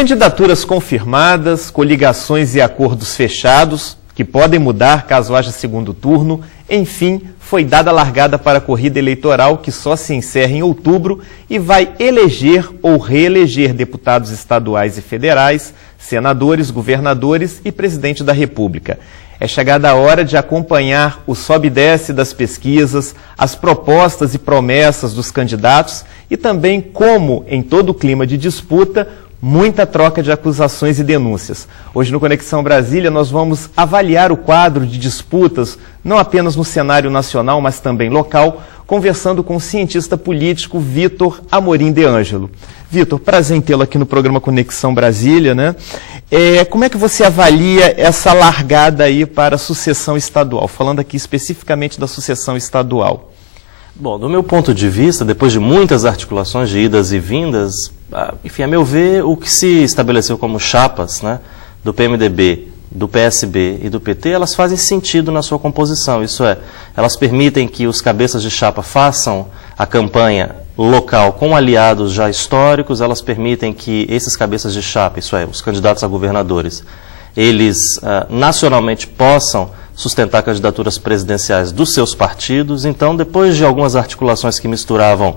Candidaturas confirmadas, coligações e acordos fechados, que podem mudar caso haja segundo turno. Enfim, foi dada a largada para a corrida eleitoral que só se encerra em outubro e vai eleger ou reeleger deputados estaduais e federais, senadores, governadores e presidente da República. É chegada a hora de acompanhar o sobe e desce das pesquisas, as propostas e promessas dos candidatos e também como, em todo o clima de disputa, muita troca de acusações e denúncias. Hoje no Conexão Brasília nós vamos avaliar o quadro de disputas, não apenas no cenário nacional, mas também local, conversando com o cientista político Vitor Amorim de Ângelo. Vitor, prazer em tê-lo aqui no programa Conexão Brasília, né? Como é que você avalia essa largada aí para a sucessão estadual? Falando aqui especificamente da sucessão estadual. Bom, do meu ponto de vista, depois de muitas articulações de idas e vindas, enfim, a meu ver, o que se estabeleceu como chapas, né, do PMDB, do PSB e do PT, elas fazem sentido na sua composição. Isso é, elas permitem que os cabeças de chapa façam a campanha local com aliados já históricos, elas permitem que esses cabeças de chapa, isso é, os candidatos a governadores, eles nacionalmente possam sustentar candidaturas presidenciais dos seus partidos. Então, depois de algumas articulações que misturavam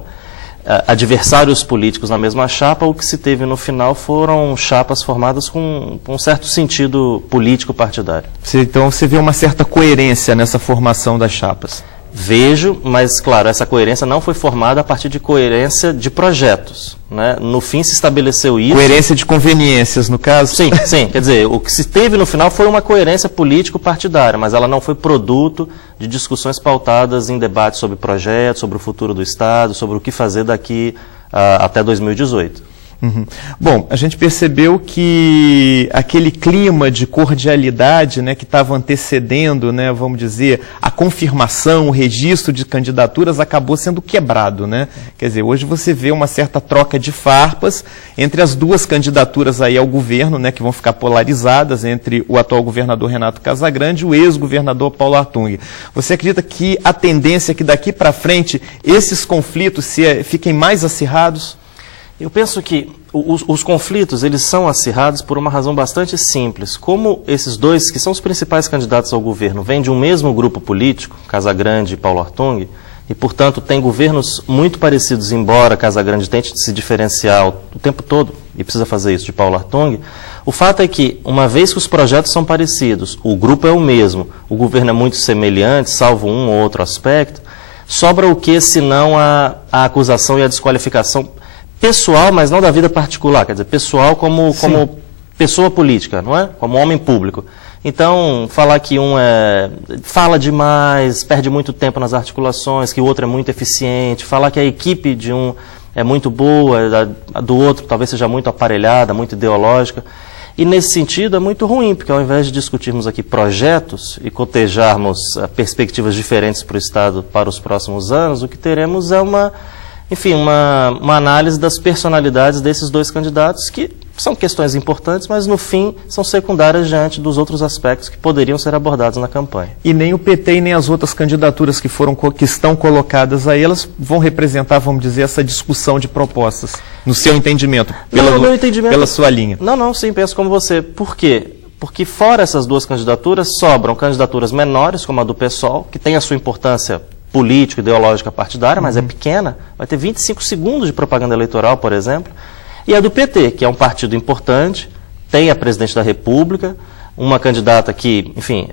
adversários políticos na mesma chapa, o que se teve no final foram chapas formadas com um certo sentido político partidário. Então, você vê uma certa coerência nessa formação das chapas? Vejo, mas, claro, essa coerência não foi formada a partir de coerência de projetos, né? No fim se estabeleceu isso... Coerência de conveniências, no caso? Sim, sim. Quer dizer, o que se teve no final foi uma coerência político-partidária, mas ela não foi produto de discussões pautadas em debates sobre projetos, sobre o futuro do Estado, sobre o que fazer daqui até 2018. Uhum. Bom, a gente percebeu que aquele clima de cordialidade, né, que estava antecedendo, né, vamos dizer, a confirmação, o registro de candidaturas acabou sendo quebrado, né? Quer dizer, hoje você vê uma certa troca de farpas entre as duas candidaturas aí ao governo, né, que vão ficar polarizadas entre o atual governador Renato Casagrande e o ex-governador Paulo Artung. Você acredita que a tendência é que daqui para frente esses conflitos fiquem mais acirrados? Eu penso que os conflitos, eles são acirrados por uma razão bastante simples. Como esses dois, que são os principais candidatos ao governo, vêm de um mesmo grupo político, Casagrande e Paulo Artung, e, portanto, têm governos muito parecidos, embora Casagrande tente se diferenciar o tempo todo, e precisa fazer isso, de Paulo Artung, o fato é que, uma vez que os projetos são parecidos, o grupo é o mesmo, o governo é muito semelhante, salvo um ou outro aspecto, sobra o que, senão a acusação e a desqualificação pessoal, mas não da vida particular, quer dizer, pessoal como pessoa política, não é? Como homem público. Então, falar que um fala demais, perde muito tempo nas articulações, que o outro é muito eficiente, falar que a equipe de um é muito boa, a do outro talvez seja muito aparelhada, muito ideológica. E nesse sentido é muito ruim, porque ao invés de discutirmos aqui projetos e cotejarmos perspectivas diferentes para o Estado para os próximos anos, o que teremos é uma análise das personalidades desses dois candidatos, que são questões importantes, mas no fim são secundárias diante dos outros aspectos que poderiam ser abordados na campanha. E nem o PT e nem as outras candidaturas que estão colocadas aí, elas vão representar, vamos dizer, essa discussão de propostas, no seu entendimento, pela sua linha. Não, sim, penso como você. Por quê? Porque fora essas duas candidaturas, sobram candidaturas menores, como a do PSOL, que tem a sua importância política, ideológica, partidária, mas é pequena, vai ter 25 segundos de propaganda eleitoral, por exemplo, e a do PT, que é um partido importante, tem a presidente da República, uma candidata que, enfim,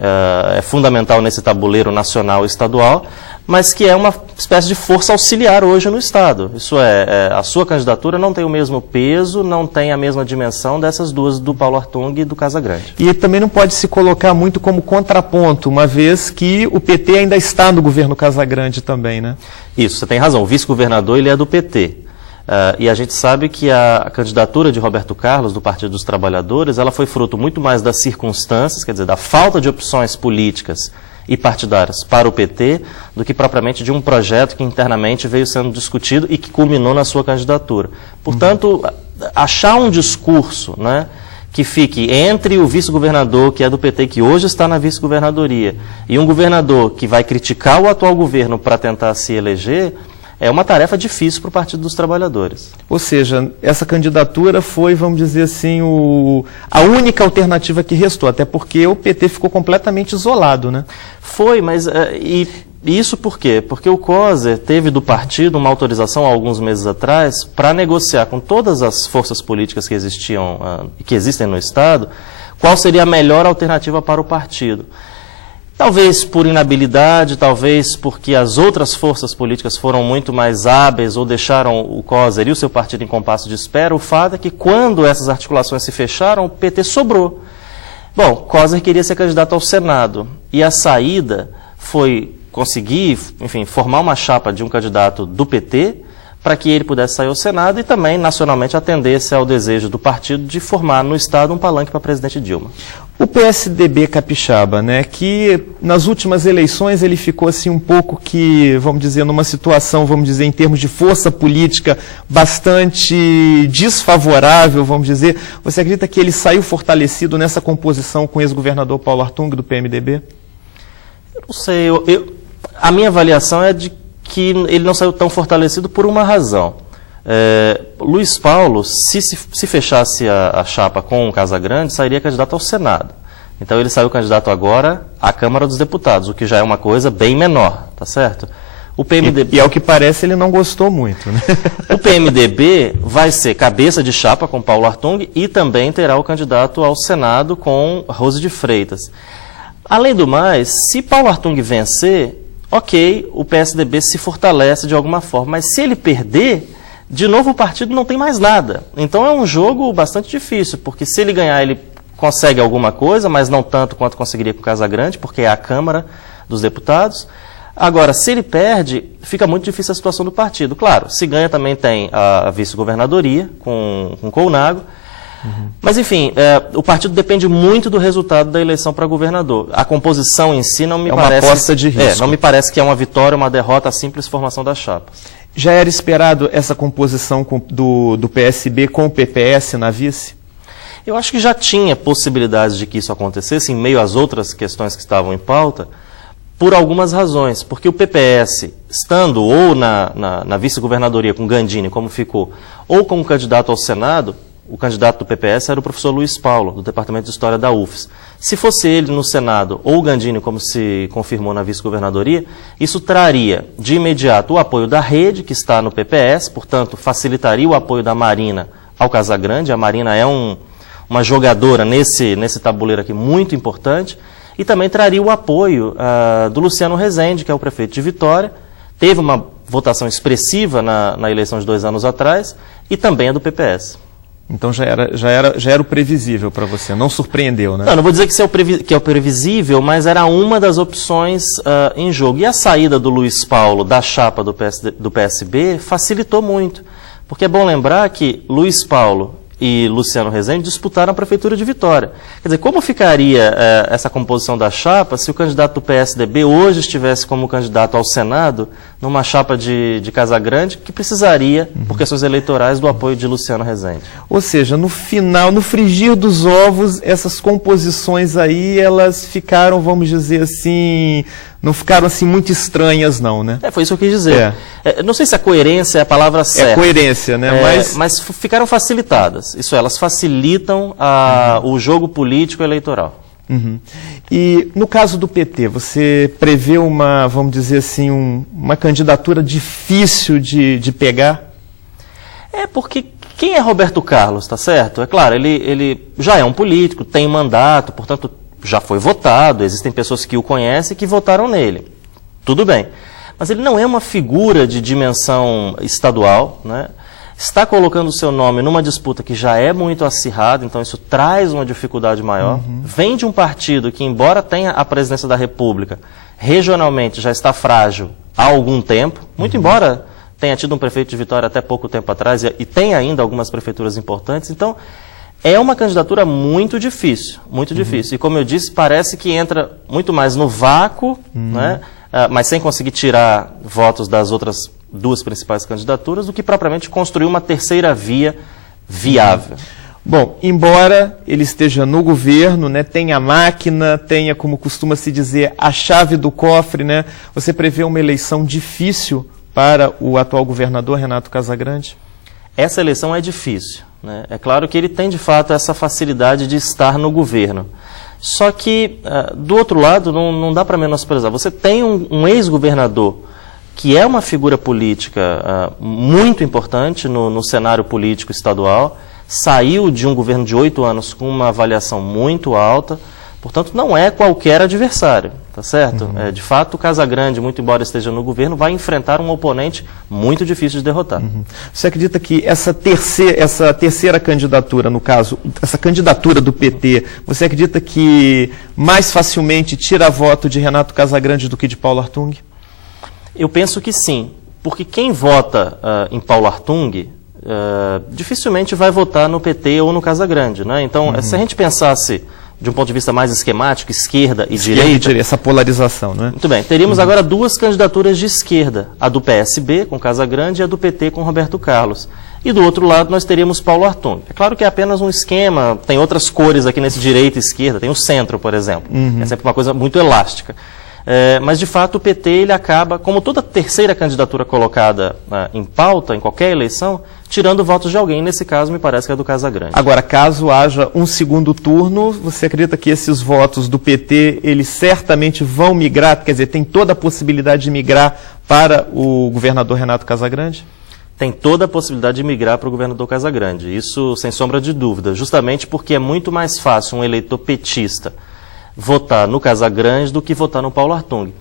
é fundamental nesse tabuleiro nacional e estadual, mas que é uma espécie de força auxiliar hoje no Estado. Isso a sua candidatura não tem o mesmo peso, não tem a mesma dimensão dessas duas, do Paulo Artung e do Casagrande. E também não pode se colocar muito como contraponto, uma vez que o PT ainda está no governo Casagrande também, né? Isso, você tem razão. O vice-governador, ele é do PT. E a gente sabe que a candidatura de Roberto Carlos, do Partido dos Trabalhadores, ela foi fruto muito mais das circunstâncias, quer dizer, da falta de opções políticas e partidárias para o PT, do que propriamente de um projeto que internamente veio sendo discutido e que culminou na sua candidatura. Portanto, achar um discurso, né, que fique entre o vice-governador, que é do PT, que hoje está na vice-governadoria, e um governador que vai criticar o atual governo para tentar se eleger, é uma tarefa difícil para o Partido dos Trabalhadores. Ou seja, essa candidatura foi, vamos dizer assim, a única alternativa que restou, até porque o PT ficou completamente isolado, né? Foi, mas isso por quê? Porque o Coser teve do partido uma autorização há alguns meses atrás para negociar com todas as forças políticas que existem no Estado, qual seria a melhor alternativa para o partido. Talvez por inabilidade, talvez porque as outras forças políticas foram muito mais hábeis ou deixaram o Coser e o seu partido em compasso de espera, o fato é que quando essas articulações se fecharam, o PT sobrou. Bom, Coser queria ser candidato ao Senado e a saída foi conseguir, enfim, formar uma chapa de um candidato do PT para que ele pudesse sair ao Senado e também, nacionalmente, atendesse ao desejo do partido de formar no Estado um palanque para a presidente Dilma. O PSDB capixaba, né, que nas últimas eleições ele ficou assim um pouco que, vamos dizer, numa situação, vamos dizer, em termos de força política bastante desfavorável, vamos dizer. Você acredita que ele saiu fortalecido nessa composição com o ex-governador Paulo Artung do PMDB? Eu não sei, a minha avaliação é de que ele não saiu tão fortalecido por uma razão. Luiz Paulo, se fechasse a chapa com o Casagrande, sairia candidato ao Senado. Então ele saiu candidato agora à Câmara dos Deputados, o que já é uma coisa bem menor, tá certo? O PMDB... E ao que parece ele não gostou muito, né? O PMDB vai ser cabeça de chapa com Paulo Artung e também terá o candidato ao Senado com Rose de Freitas. Além do mais, se Paulo Artung vencer, ok, o PSDB se fortalece de alguma forma, mas se ele perder, de novo o partido não tem mais nada. Então é um jogo bastante difícil, porque se ele ganhar, ele consegue alguma coisa, mas não tanto quanto conseguiria com o Casagrande, porque é a Câmara dos Deputados. Agora, se ele perde, fica muito difícil a situação do partido. Claro, se ganha também tem a vice-governadoria com Colnago. Mas, enfim, o partido depende muito do resultado da eleição para governador. A composição em si não me parece... É uma aposta de risco. Não me parece que é uma vitória, uma derrota, a simples formação da chapa. Já era esperado essa composição do PSB com o PPS na vice? Eu acho que já tinha possibilidades de que isso acontecesse, em meio às outras questões que estavam em pauta, por algumas razões. Porque o PPS, estando ou na vice-governadoria com Gandini, como ficou, ou como candidato ao Senado... O candidato do PPS era o professor Luiz Paulo, do Departamento de História da UFES. Se fosse ele no Senado ou o Gandini, como se confirmou na vice-governadoria, isso traria de imediato o apoio da rede, que está no PPS, portanto, facilitaria o apoio da Marina ao Casagrande. A Marina é uma jogadora nesse tabuleiro aqui muito importante. E também traria o apoio do Luciano Rezende, que é o prefeito de Vitória. Teve uma votação expressiva na eleição de 2 anos atrás, e também a do PPS. Então já era o previsível para você, não surpreendeu, né? Não vou dizer que é o previsível, mas era uma das opções em jogo. E a saída do Luiz Paulo da chapa do PSB facilitou muito. Porque é bom lembrar que Luiz Paulo e Luciano Rezende disputaram a Prefeitura de Vitória. Quer dizer, como ficaria essa composição da chapa se o candidato do PSDB hoje estivesse como candidato ao Senado numa chapa de Casagrande, que precisaria, por questões eleitorais, do apoio de Luciano Rezende? Ou seja, no final, no frigir dos ovos, essas composições aí, elas ficaram, vamos dizer assim... Não ficaram assim muito estranhas, não, né? Foi isso que eu quis dizer. Não sei se a coerência é a palavra certa. É coerência, né? Mas ficaram facilitadas. Isso, elas facilitam o jogo político eleitoral. E no caso do PT, você prevê uma, vamos dizer assim, uma candidatura difícil de pegar? Porque quem é Roberto Carlos, tá certo? É claro, ele já é um político, tem mandato, portanto... já foi votado, existem pessoas que o conhecem e que votaram nele. Tudo bem. Mas ele não é uma figura de dimensão estadual, né? Está colocando o seu nome numa disputa que já é muito acirrada, então isso traz uma dificuldade maior. Vem de um partido que, embora tenha a presidência da República, regionalmente já está frágil há algum tempo, muito embora tenha tido um prefeito de Vitória até pouco tempo atrás e tem ainda algumas prefeituras importantes, então... É uma candidatura muito difícil, muito difícil. E como eu disse, parece que entra muito mais no vácuo, né? Mas sem conseguir tirar votos das outras 2 principais candidaturas, do que propriamente construir uma terceira via viável. Bom, embora ele esteja no governo, né, tenha a máquina, tenha, como costuma se dizer, a chave do cofre, né, você prevê uma eleição difícil para o atual governador Renato Casagrande? Essa eleição é difícil, né? É claro que ele tem, de fato, essa facilidade de estar no governo. Só que, do outro lado, não dá para menosprezar. Você tem um ex-governador que é uma figura política muito importante no cenário político estadual, saiu de um governo de 8 anos com uma avaliação muito alta, portanto, não é qualquer adversário, tá certo? De fato, o Casagrande, muito embora esteja no governo, vai enfrentar um oponente muito difícil de derrotar. Você acredita que essa terceira candidatura, no caso, essa candidatura do PT, você acredita que mais facilmente tira voto de Renato Casagrande do que de Paulo Artung? Eu penso que sim, porque quem vota em Paulo Artung dificilmente vai votar no PT ou no Casagrande, né? Então, se a gente pensasse de um ponto de vista mais esquemático, esquerda e direita... Essa polarização, não é? Muito bem. Teríamos agora duas candidaturas de esquerda, a do PSB, com Casagrande, e a do PT, com Roberto Carlos. E do outro lado nós teríamos Paulo Artung. É claro que é apenas um esquema, tem outras cores aqui nesse direita e esquerda, tem o centro, por exemplo. É sempre uma coisa muito elástica. Mas, de fato, o PT ele acaba, como toda terceira candidatura colocada em pauta, em qualquer eleição, tirando votos de alguém. Nesse caso, me parece que é do Casagrande. Agora, caso haja um segundo turno, você acredita que esses votos do PT, eles certamente vão migrar, quer dizer, tem toda a possibilidade de migrar para o governador Renato Casagrande? Tem toda a possibilidade de migrar para o governador Casagrande. Isso, sem sombra de dúvida, justamente porque é muito mais fácil um eleitor petista votar no Casagrande do que votar no Paulo Artung.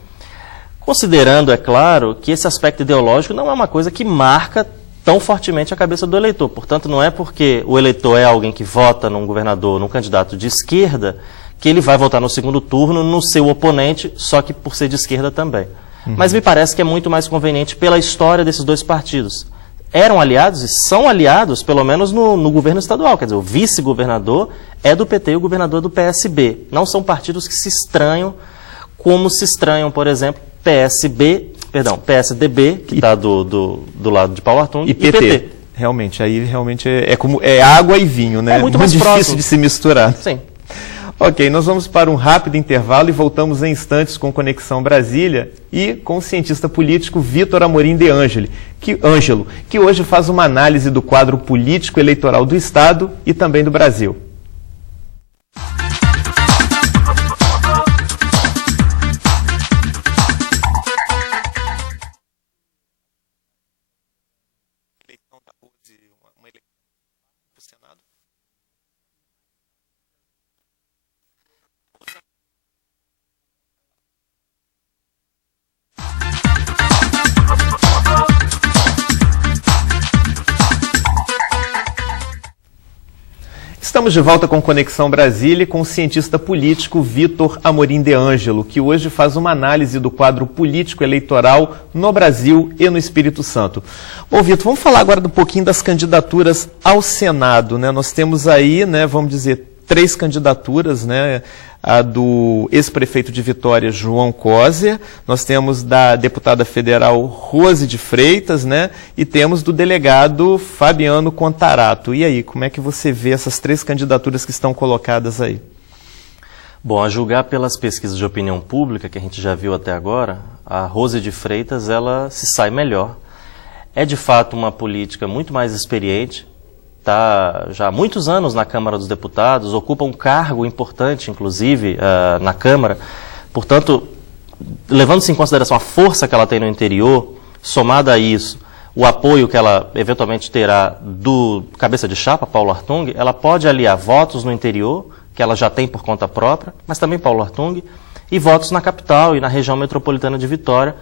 Considerando, é claro, que esse aspecto ideológico não é uma coisa que marca tão fortemente a cabeça do eleitor. Portanto, não é porque o eleitor é alguém que vota num governador, num candidato de esquerda, que ele vai votar no segundo turno no seu oponente, só que por ser de esquerda também. Mas me parece que é muito mais conveniente pela história desses dois partidos. Eram aliados e são aliados, pelo menos no governo estadual. Quer dizer, o vice-governador é do PT e o governador é do PSB. Não são partidos que se estranham, como se estranham, por exemplo, PSDB, que está do lado de Paulo Artung, e PT. Realmente, aí realmente é água e vinho, né? É muito mais difícil próximo de se misturar. Sim. Ok, nós vamos para um rápido intervalo e voltamos em instantes com Conexão Brasília e com o cientista político Vitor Amorim de Ângelo, que hoje faz uma análise do quadro político eleitoral do Estado e também do Brasil. Estamos de volta com Conexão Brasília e com o cientista político Vitor Amorim de Ângelo, que hoje faz uma análise do quadro político eleitoral no Brasil e no Espírito Santo. Bom, Vitor, vamos falar agora um pouquinho das candidaturas ao Senado, né? Nós temos aí, né, vamos dizer, 3 candidaturas, né? A do ex-prefeito de Vitória, João Coser, nós temos da deputada federal Rose de Freitas, né? E temos do delegado Fabiano Contarato. E aí, como é que você vê essas 3 candidaturas que estão colocadas aí? Bom, a julgar pelas pesquisas de opinião pública que a gente já viu até agora, a Rose de Freitas, ela se sai melhor. É de fato uma política muito mais experiente, está já há muitos anos na Câmara dos Deputados, ocupa um cargo importante, inclusive, na Câmara. Portanto, levando-se em consideração a força que ela tem no interior, somada a isso, o apoio que ela eventualmente terá do cabeça de chapa, Paulo Artung, ela pode aliar votos no interior, que ela já tem por conta própria, mas também Paulo Artung, e votos na capital e na região metropolitana de Vitória,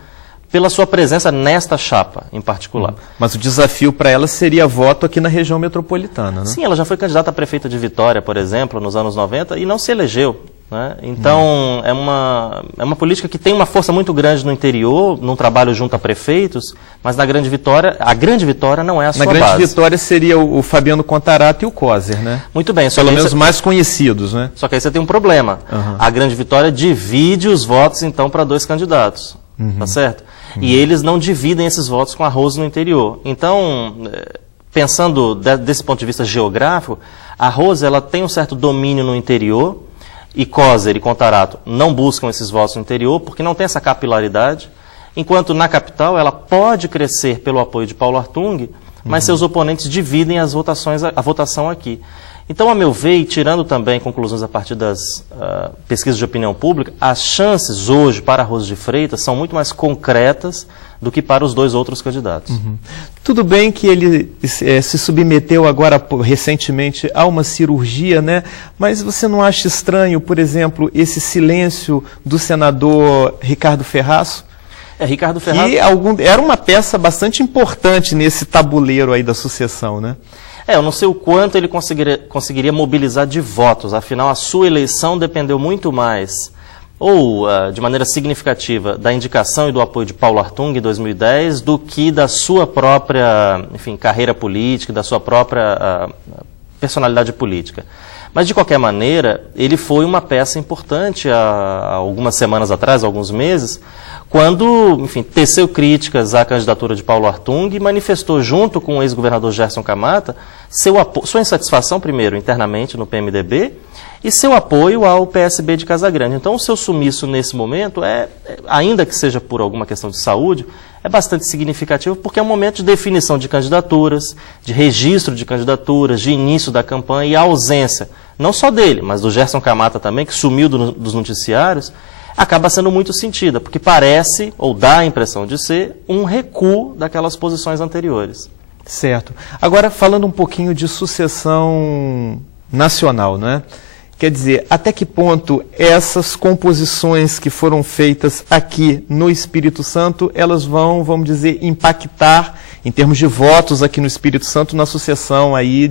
pela sua presença nesta chapa em particular. Mas o desafio para ela seria voto aqui na região metropolitana, né? Sim, ela já foi candidata a prefeita de Vitória, por exemplo, nos anos 90, e não se elegeu, né? Então, é uma política que tem uma força muito grande no interior, num trabalho junto a prefeitos, mas na Grande Vitória, a Grande Vitória não é a sua base. Na Grande Vitória seria o Fabiano Contarato e o Coser, né? Muito bem. Pelo menos mais conhecidos, né? Só que aí você tem um problema. A Grande Vitória divide os votos, então, para 2 candidatos. Tá certo? E eles não dividem esses votos com a Rose no interior. Então, pensando desse ponto de vista geográfico, a Rose ela tem um certo domínio no interior e Coser e Contarato não buscam esses votos no interior porque não tem essa capilaridade. enquanto na capital ela pode crescer pelo apoio de Paulo Artung, mas seus oponentes dividem a votação aqui. Então, a meu ver, e tirando também conclusões a partir das pesquisas de opinião pública, as chances hoje para Roso de Freitas são muito mais concretas do que para os dois outros candidatos. Tudo bem que ele se submeteu agora recentemente a uma cirurgia, né? Mas você não acha estranho, por exemplo, esse silêncio do senador Ricardo Ferraço? Ricardo Ferraço... Que era uma peça bastante importante nesse tabuleiro aí da sucessão, né? Eu não sei o quanto ele conseguiria mobilizar de votos, afinal a sua eleição dependeu muito mais, ou de maneira significativa, da indicação e do apoio de Paulo Artung em 2010, do que da sua própria, enfim, carreira política, da sua própria personalidade política. Mas, de qualquer maneira, ele foi uma peça importante há algumas semanas atrás, alguns meses, quando, enfim, teceu críticas à candidatura de Paulo Artung e manifestou, junto com o ex-governador Gerson Camata, sua insatisfação, primeiro, internamente no PMDB, e seu apoio ao PSB de Casagrande. Então, o seu sumiço nesse momento, ainda que seja por alguma questão de saúde, é bastante significativo, porque é um momento de definição de candidaturas, de registro de candidaturas, de início da campanha, e a ausência, não só dele, mas do Gerson Camata também, que sumiu dos noticiários, acaba sendo muito sentida, porque parece, ou dá a impressão de ser, um recuo daquelas posições anteriores. Certo. Agora, falando um pouquinho de sucessão nacional, né? Quer dizer, até que ponto essas composições que foram feitas aqui no Espírito Santo, elas vão, vamos dizer, impactar, em termos de votos aqui no Espírito Santo, na sucessão aí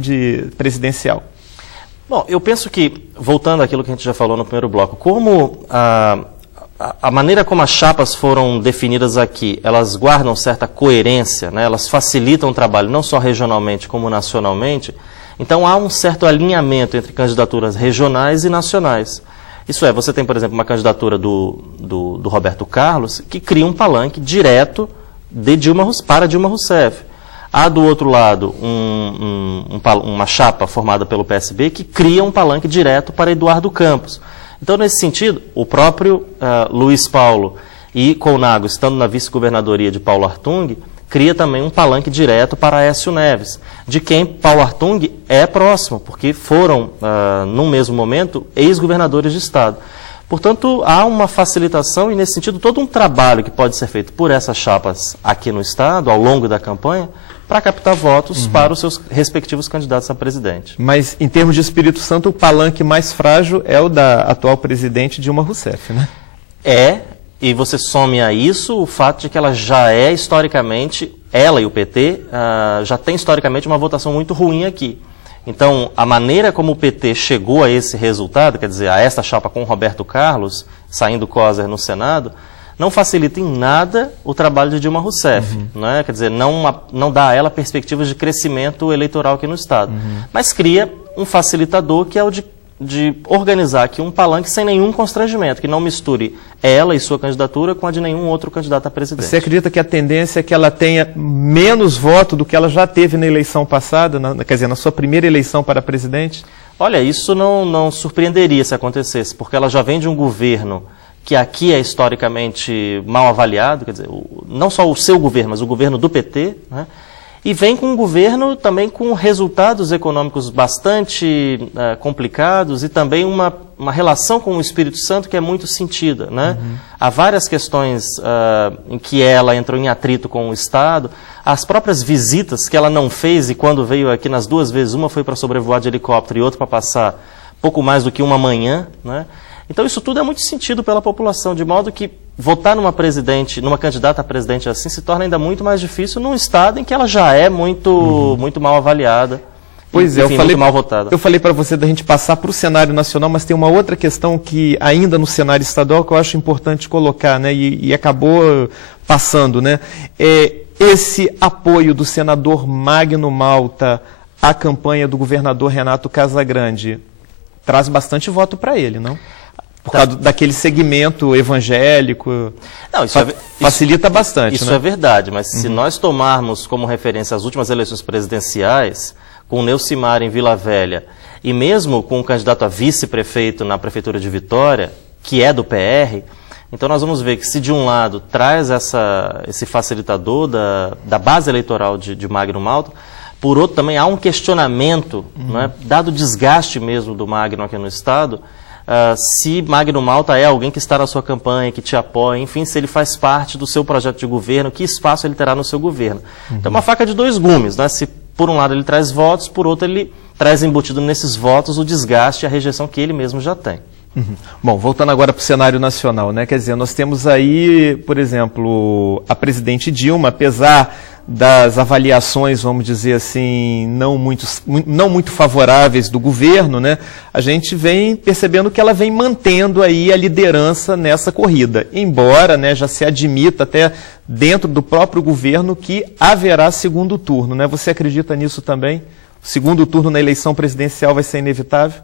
presidencial? Bom, eu penso que, voltando àquilo que a gente já falou no primeiro bloco, como a maneira como as chapas foram definidas aqui, elas guardam certa coerência, né? Elas facilitam o trabalho não só regionalmente como nacionalmente, então há um certo alinhamento entre candidaturas regionais e nacionais. Isso é, você tem, por exemplo, uma candidatura do Roberto Carlos que cria um palanque direto para Dilma Rousseff. Há do outro lado uma chapa formada pelo PSB que cria um palanque direto para Eduardo Campos. Então, nesse sentido, o próprio Luiz Paulo e Colnago, estando na vice-governadoria de Paulo Artung, cria também um palanque direto para Aécio Neves, de quem Paulo Artung é próximo, porque foram, num mesmo momento, ex-governadores de Estado. Portanto, há uma facilitação e, nesse sentido, todo um trabalho que pode ser feito por essas chapas aqui no Estado, ao longo da campanha, para captar votos para os seus respectivos candidatos a presidente. Mas, em termos de Espírito Santo, o palanque mais frágil é o da atual presidente Dilma Rousseff, né? E você some a isso o fato de que ela já é historicamente, ela e o PT, já tem historicamente uma votação muito ruim aqui. Então, a maneira como o PT chegou a esse resultado, quer dizer, a esta chapa com Roberto Carlos, saindo Coser no Senado, não facilita em nada o trabalho de Dilma Rousseff. Né? Quer dizer, não dá a ela perspectivas de crescimento eleitoral aqui no Estado. Mas cria um facilitador que é o de organizar aqui um palanque sem nenhum constrangimento, que não misture ela e sua candidatura com a de nenhum outro candidato a presidente. Você acredita que a tendência é que ela tenha menos voto do que ela já teve na eleição passada, quer dizer, na sua primeira eleição para presidente? Olha, isso não surpreenderia se acontecesse, porque ela já vem de um governo que aqui é historicamente mal avaliado, quer dizer, não só o seu governo, mas o governo do PT, né? E vem com um governo também com resultados econômicos bastante complicados e também uma relação com o Espírito Santo que é muito sentida, né? Há várias questões em que ela entrou em atrito com o Estado, as próprias visitas que ela não fez e quando veio aqui nas duas vezes, uma foi para sobrevoar de helicóptero e outra para passar pouco mais do que uma manhã, né? Então isso tudo é muito sentido pela população, de modo que votar numa candidata a presidente assim se torna ainda muito mais difícil num estado em que ela já é muito mal avaliada. Pois enfim, muito mal votada. Eu falei para você da gente passar para o cenário nacional, mas tem uma outra questão que ainda no cenário estadual que eu acho importante colocar, né, e acabou passando, né, esse apoio do senador Magno Malta à campanha do governador Renato Casagrande traz bastante voto para ele, não? Por causa daquele segmento evangélico, não, facilita bastante. Isso né? é verdade, mas se nós tomarmos como referência as últimas eleições presidenciais, com Neucimar em Vila Velha, e mesmo com o candidato a vice-prefeito na Prefeitura de Vitória, que é do PR, Então nós vamos ver que se de um lado traz esse facilitador da base eleitoral de Magno Malta, por outro também há um questionamento, não é? Dado o desgaste mesmo do Magno aqui no Estado, se Magno Malta é alguém que está na sua campanha, que te apoia, enfim, se ele faz parte do seu projeto de governo, que espaço ele terá no seu governo. Então é uma faca de dois gumes, né? Se por um lado ele traz votos, por outro ele traz embutido nesses votos o desgaste e a rejeição que ele mesmo já tem. Bom, voltando agora para o cenário nacional, né? Quer dizer, nós temos aí, por exemplo, a presidente Dilma, apesar das avaliações, vamos dizer assim, não muito favoráveis do governo, né? A gente vem percebendo que ela vem mantendo aí a liderança nessa corrida, embora, né, já se admita até dentro do próprio governo que haverá segundo turno, né? Você acredita nisso também? O segundo turno na eleição presidencial vai ser inevitável?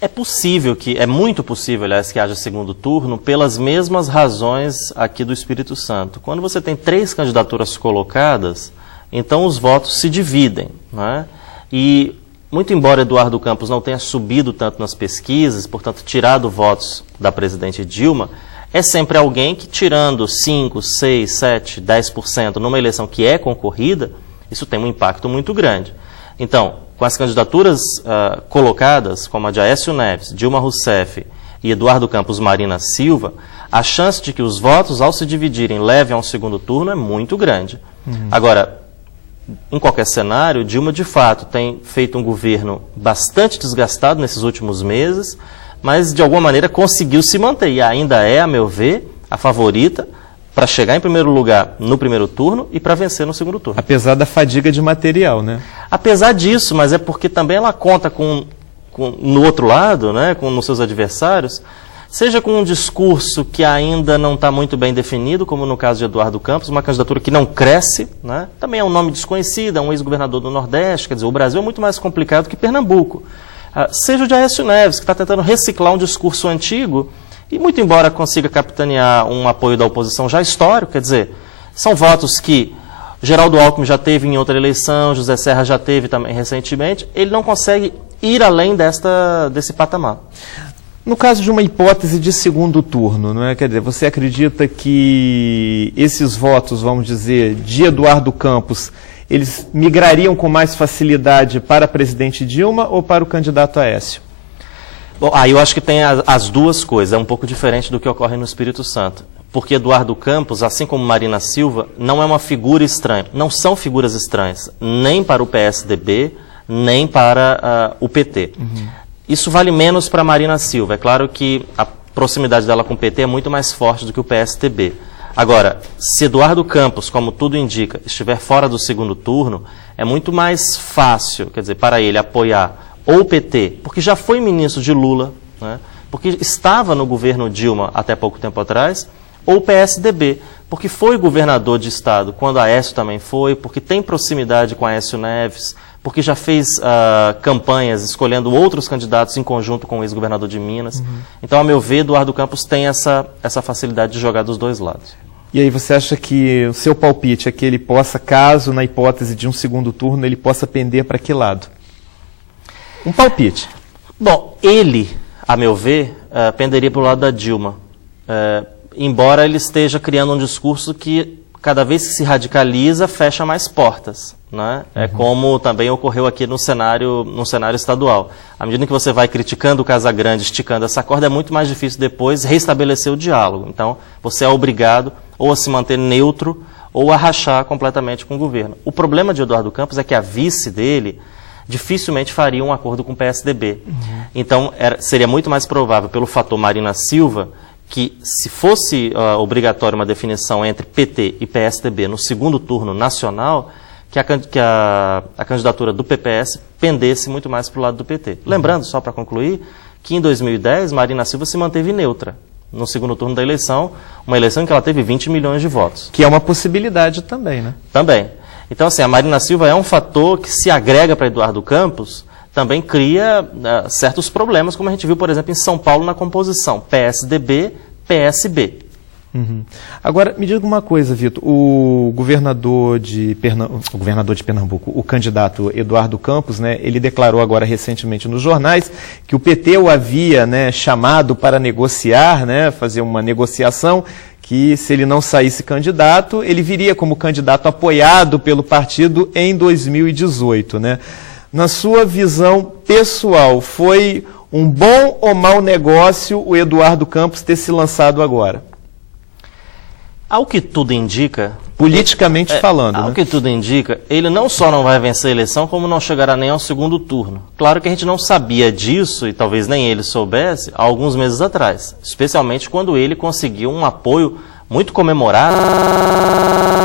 É muito possível, aliás, que haja segundo turno pelas mesmas razões aqui do Espírito Santo. Quando você tem 3 candidaturas colocadas, então os votos se dividem, né? E, muito embora Eduardo Campos não tenha subido tanto nas pesquisas, portanto, tirado votos da presidente Dilma, é sempre alguém que, tirando 5, 6, 7, 10% numa eleição que é concorrida, isso tem um impacto muito grande. Então, com as candidaturas colocadas, como a de Aécio Neves, Dilma Rousseff e Eduardo Campos Marina Silva, a chance de que os votos, ao se dividirem, levem a um segundo turno é muito grande. Agora, em qualquer cenário, Dilma, de fato, tem feito um governo bastante desgastado nesses últimos meses, mas, de alguma maneira, conseguiu se manter e ainda é, a meu ver, a favorita para chegar em primeiro lugar no primeiro turno e para vencer no segundo turno. Apesar da fadiga de material, né? Apesar disso, mas é porque também ela conta no outro lado, né, nos seus adversários, seja com um discurso que ainda não está muito bem definido, como no caso de Eduardo Campos, uma candidatura que não cresce, né? Também é um nome desconhecido, é um ex-governador do Nordeste, quer dizer, o Brasil é muito mais complicado que Pernambuco. Seja o de Aécio Neves, que está tentando reciclar um discurso antigo, e muito embora consiga capitanear um apoio da oposição já histórico, quer dizer, são votos que Geraldo Alckmin já teve em outra eleição, José Serra já teve também recentemente, ele não consegue ir além desse patamar. No caso de uma hipótese de segundo turno, não é? Quer dizer, você acredita que esses votos, vamos dizer, de Eduardo Campos, eles migrariam com mais facilidade para a presidente Dilma ou para o candidato Aécio? Bom, eu acho que tem as duas coisas, é um pouco diferente do que ocorre no Espírito Santo. Porque Eduardo Campos, assim como Marina Silva, não é uma figura estranha, não são figuras estranhas, nem para o PSDB, nem para o PT. Isso vale menos para Marina Silva. É claro que a proximidade dela com o PT é muito mais forte do que o PSDB. Agora, se Eduardo Campos, como tudo indica, estiver fora do segundo turno, é muito mais fácil, quer dizer, para ele apoiar ou o PT, porque já foi ministro de Lula, né, porque estava no governo Dilma até pouco tempo atrás, ou o PSDB, porque foi governador de estado quando Aécio também foi, porque tem proximidade com Aécio Neves, porque já fez campanhas escolhendo outros candidatos em conjunto com o ex-governador de Minas. Então, a meu ver, Eduardo Campos tem essa facilidade de jogar dos dois lados. E aí você acha que o seu palpite é que ele possa, caso na hipótese de um segundo turno, ele possa pender para que lado? Um palpite. Bom, ele, a meu ver, penderia para o lado da Dilma. Embora ele esteja criando um discurso que, cada vez que se radicaliza, fecha mais portas, né? É como também ocorreu aqui no cenário estadual. À medida que você vai criticando o Casagrande, esticando essa corda, é muito mais difícil depois restabelecer o diálogo. Então, você é obrigado ou a se manter neutro ou a rachar completamente com o governo. O problema de Eduardo Campos é que a vice dele dificilmente faria um acordo com o PSDB. Então, seria muito mais provável, pelo fator Marina Silva, que se fosse obrigatória uma definição entre PT e PSDB no segundo turno nacional, que a candidatura do PPS pendesse muito mais para o lado do PT. Lembrando, só para concluir, que em 2010 Marina Silva se manteve neutra no segundo turno da eleição, uma eleição em que ela teve 20 milhões de votos. Que é uma possibilidade também, né? Também. Então, assim, a Marina Silva é um fator que se agrega para Eduardo Campos, também cria certos problemas, como a gente viu, por exemplo, em São Paulo na composição PSDB, PSB. Agora, me diga uma coisa, Vitor. O governador de Pernambuco, o candidato Eduardo Campos, né, ele declarou agora recentemente nos jornais que o PT o havia, né, chamado para negociar, né, fazer uma negociação, que se ele não saísse candidato, ele viria como candidato apoiado pelo partido em 2018, né? Na sua visão pessoal, foi um bom ou mau negócio o Eduardo Campos ter se lançado agora? Ao que tudo indica... Politicamente falando, Ao né? que tudo indica, ele não só não vai vencer a eleição, como não chegará nem ao segundo turno. Claro que a gente não sabia disso, e talvez nem ele soubesse, há alguns meses atrás. Especialmente quando ele conseguiu um apoio muito comemorado